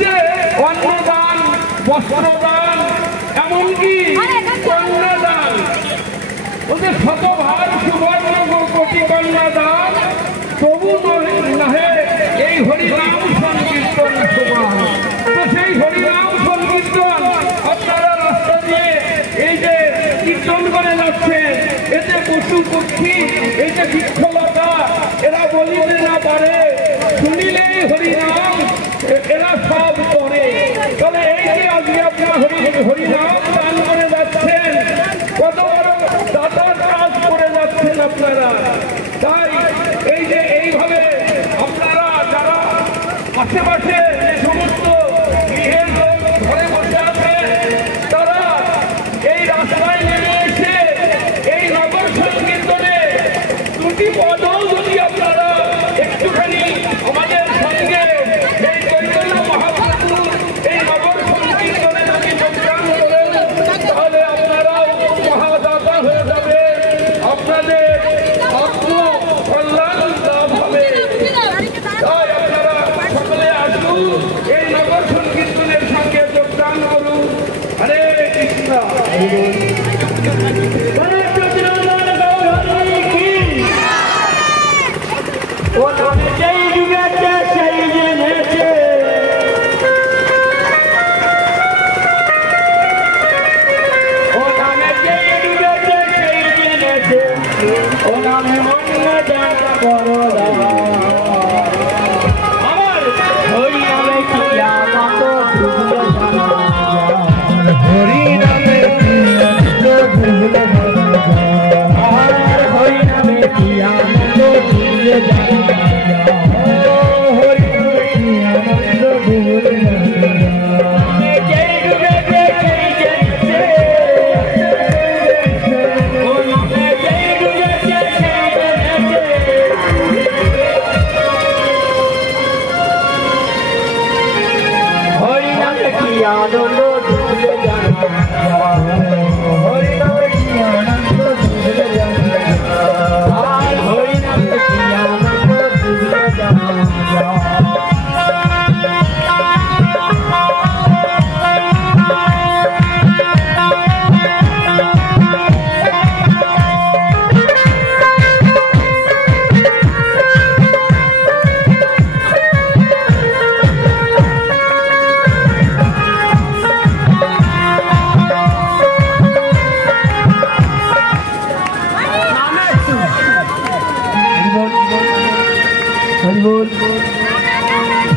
যে অন্নদান, বস্ত্রদান, এমনকি কন্যাদান, ওদের শতভার সুবর্ণ কোটি কন্যাদান, তবু নহে এই হরিনাম সংকীর্তন সমান। তো সেই হরিনাম সংকীর্তন আপনারা রাস্তা দিয়ে এই যে কীর্তন করে যাচ্ছেন, এতে পশু পক্ষী, এই যে বৃক্ষলতা, এরা বলিতে না পারে, শুনিলেই হরিনাম এরা সব করে। তাহলে এই যে আজকে আপনারা হরিনাম দান করে যাচ্ছেন, কত বড় দাতার কাজ করে যাচ্ছেন আপনারা। তাই এই যে এইভাবে আপনারা যারা আশেপাশে যে সমস্ত গৃহের লোক ঘরে বসে আছে, তারা এই রাস্তায় নেমে এসে এই নগর সংকীর্তনে দুটি পদও যদি আপনারা একটুখানি আমাদের সঙ্গে এই চৈতন্য মহাপ্রভু এই নগর সংকীর্তনে যদি যোগদান করেন, তাহলে আপনারাও মহাদাতা হয়ে যাবে, আপনাদের আত্ম কল্যাণ লাভ হবে। তাই আপনারা সকলে আসুন, এই নগর সংকীর্তনের সঙ্গে যোগদান করুন। হরে কৃষ্ণ।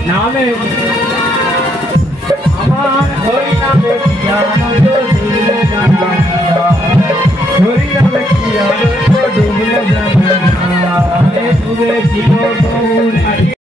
নামে আমার হরি নামে